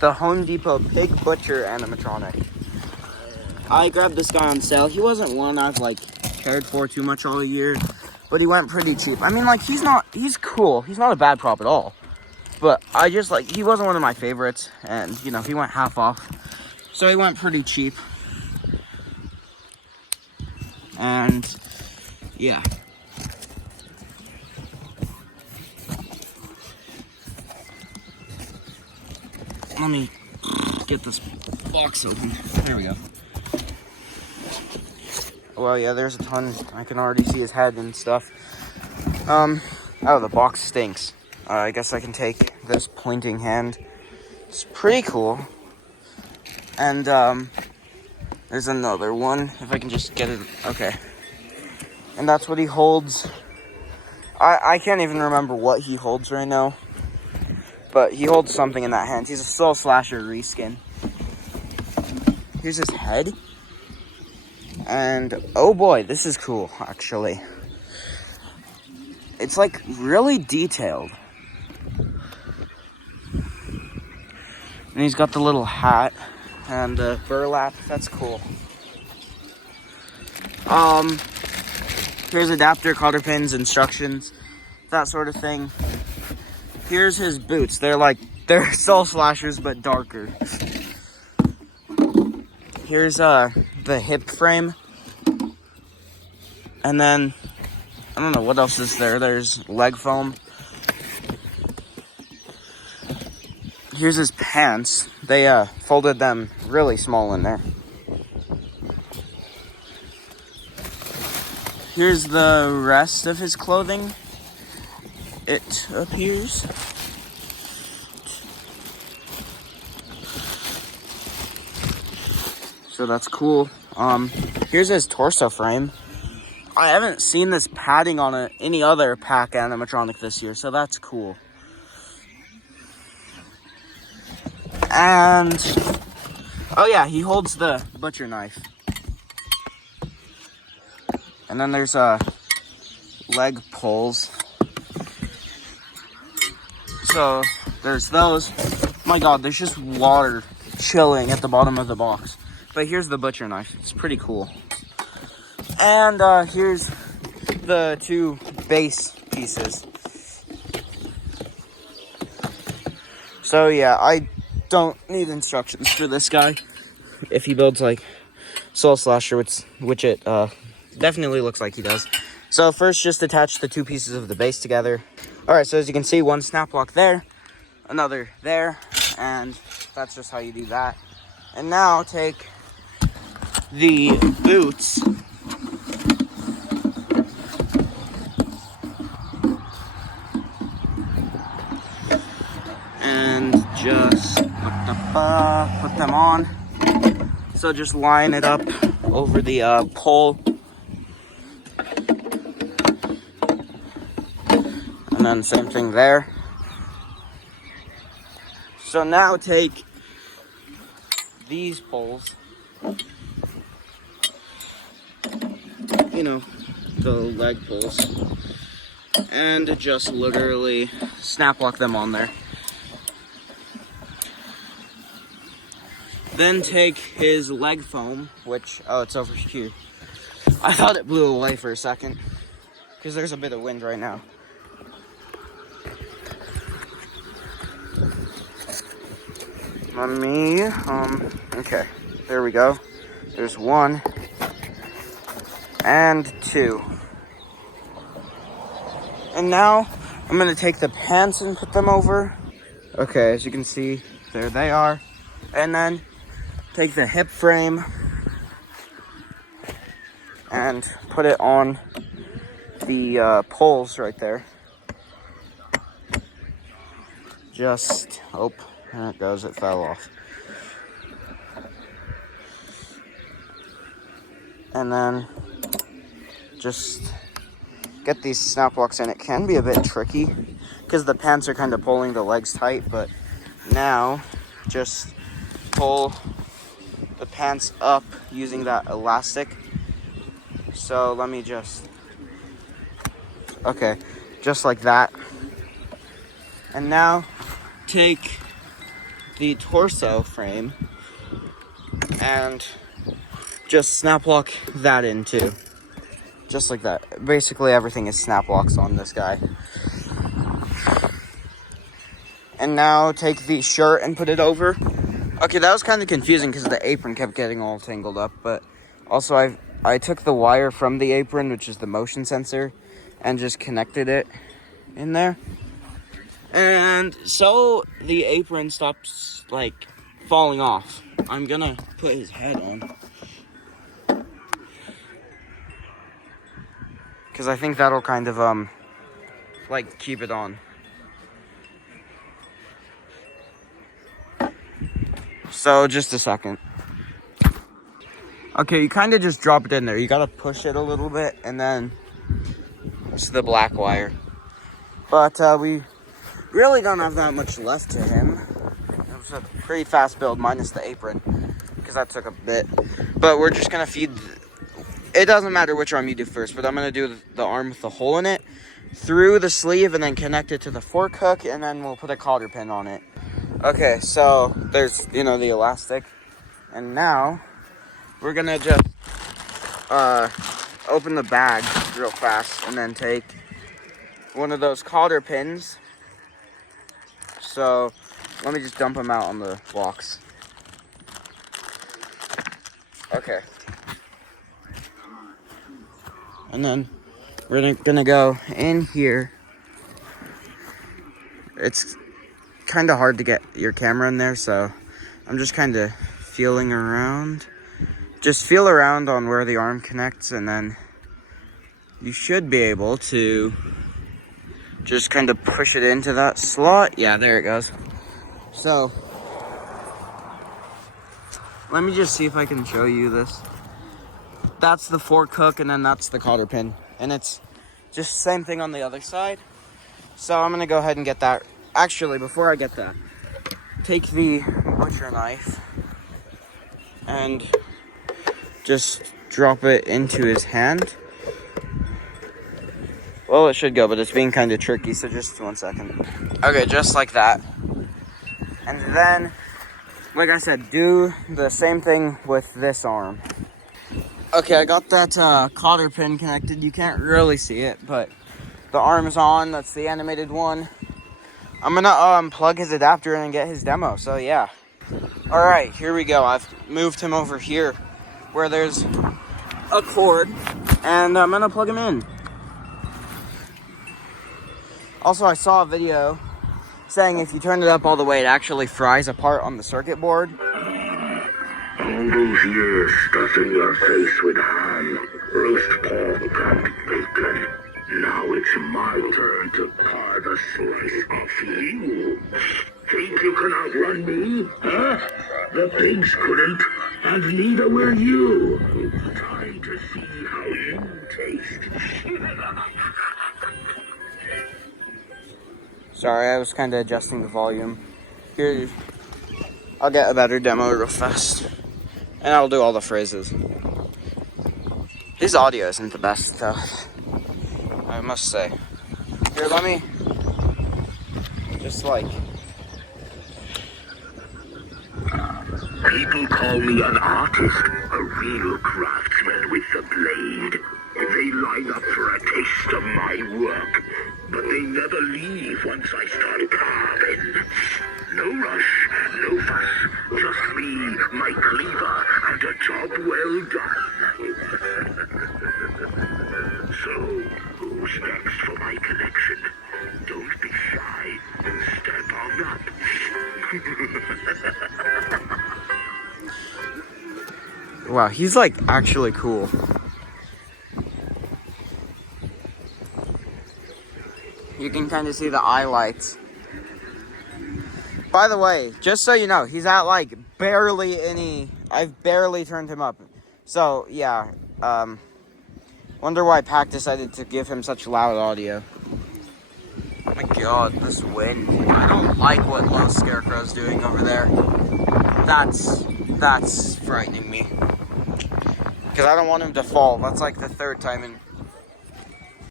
the Home Depot Pig Butcher animatronic. I grabbed this guy on sale. He wasn't one I've like cared for too much all year, but he went pretty cheap. I mean, like, he's cool. He's not a bad prop at all. But I just, like, he wasn't one of my favorites, and, you know, he went half off. So he went pretty cheap. And, yeah. Let me get this box open. There we go. Well, yeah, there's a ton. I can already see his head and stuff. Oh, the box stinks. I guess I can take this pointing hand. It's pretty cool. And, there's another one, if I can just get it. Okay. And that's what he holds. I can't even remember what he holds right now. But he holds something in that hand. He's a Soul Slasher reskin. Here's his head. And, oh boy, this is cool, actually. It's, like, really detailed. And he's got the little hat and the burlap. That's cool. Here's adapter, cotter pins, instructions, that sort of thing. Here's his boots. They're Soul Slashers, but darker. Here's the hip frame. And then, I don't know what else is there. There's leg foam. Here's his pants. They folded them really small in there. Here's the rest of his clothing, it appears. So that's cool. Here's his torso frame. I haven't seen this padding on any other pack animatronic this year, so that's cool. And, oh yeah, he holds the butcher knife. And then there's leg pulls. So there's those. My God, there's just water chilling at the bottom of the box. But here's the butcher knife. It's pretty cool. And here's the two base pieces. So yeah, I don't need instructions for this guy. If he builds like Soul Slasher, which it definitely looks like he does. So first, just attach the two pieces of the base together. All right, so as you can see, one snap lock there, another there, and that's just how you do that. And now take the boots and just put them on. So just line it up over the pole. And then same thing there. So now take these poles, you know, the leg poles, and just literally snap lock them on there. Then take his leg foam, which, oh, it's over here. I thought it blew away for a second, because there's a bit of wind right now. Let me, okay, there we go. There's 1 and 2. And now, I'm gonna take the pants and put them over. Okay, as you can see, there they are. And then, take the hip frame and put it on the poles right there. Just, oh, there it goes, it fell off. And then just get these snap locks in. It can be a bit tricky because the pants are kind of pulling the legs tight, but now just pull the pants up using that elastic. So let me just, okay, just like that. And now take the torso frame and just snap lock that in too. Just like that. Basically everything is snap locks on this guy. And now take the shirt and put it over. Okay, that was kind of confusing because the apron kept getting all tangled up, but also I took the wire from the apron, which is the motion sensor, and just connected it in there. And so the apron stops like falling off. I'm gonna put his head on, because I think that'll kind of like keep it on. So just a second. Okay, you kind of just drop it in there. You gotta push it a little bit, and then it's the black wire. But we really don't have that much left to him. It was a pretty fast build, minus the apron, because that took a bit. But we're just gonna feed. It doesn't matter which arm you do first, but I'm gonna do the arm with the hole in it through the sleeve, and then connect it to the fork hook, and then we'll put a cotter pin on it. Okay, so there's, the elastic, and now we're gonna just open the bag real fast and then take one of those cotter pins. So let me just dump them out on the blocks. Okay. And then we're gonna go in here. It's kind of hard to get your camera in there, so I'm just kind of feeling around. Just feel around on where the arm connects, and then you should be able to just kind of push it into that slot. Yeah, there it goes. So let me just see if I can show you this. That's the fork hook, and then that's the cotter pin, and it's just the same thing on the other side. So I'm gonna go ahead and get that. Actually, before I get that, take the butcher knife and just drop it into his hand. Well, it should go, but it's being kind of tricky, so just 1 second. Okay, just like that. And then, like I said, do the same thing with this arm. Okay, I got that cotter pin connected. You can't really see it, but the arm is on. That's the animated one. I'm gonna plug his adapter in and get his demo, so yeah. All right, here we go. I've moved him over here where there's a cord, and I'm gonna plug him in. Also, I saw a video saying if you turn it up all the way, it actually fries apart on the circuit board. All those years stuffing your face with ham, roast pork, and bacon. Now it's my turn to carve a slice off you. Think you can outrun me? Huh? The pigs couldn't, and neither will you. Time to see how you taste. Sorry, I was kind of adjusting the volume. Here, I'll get a better demo real fast. And I'll do all the phrases. His audio isn't the best, though, I must say. Here, let me just People call me an artist, a real craftsman with the blade. They line up for a taste of my work, but they never leave once I start carving. No rush, no fuss, just me, my cleaver, and a job well done. So, who's next for my collection? Don't be shy, step on up. wow, he's actually cool. You can kind of see the eye lights. By the way, just so you know, he's at barely any. I've barely turned him up. So yeah, wonder why Pac decided to give him such loud audio. Oh my god, this wind. I don't like what Low Scarecrow's doing over there. That's frightening me. Because I don't want him to fall. That's the third time in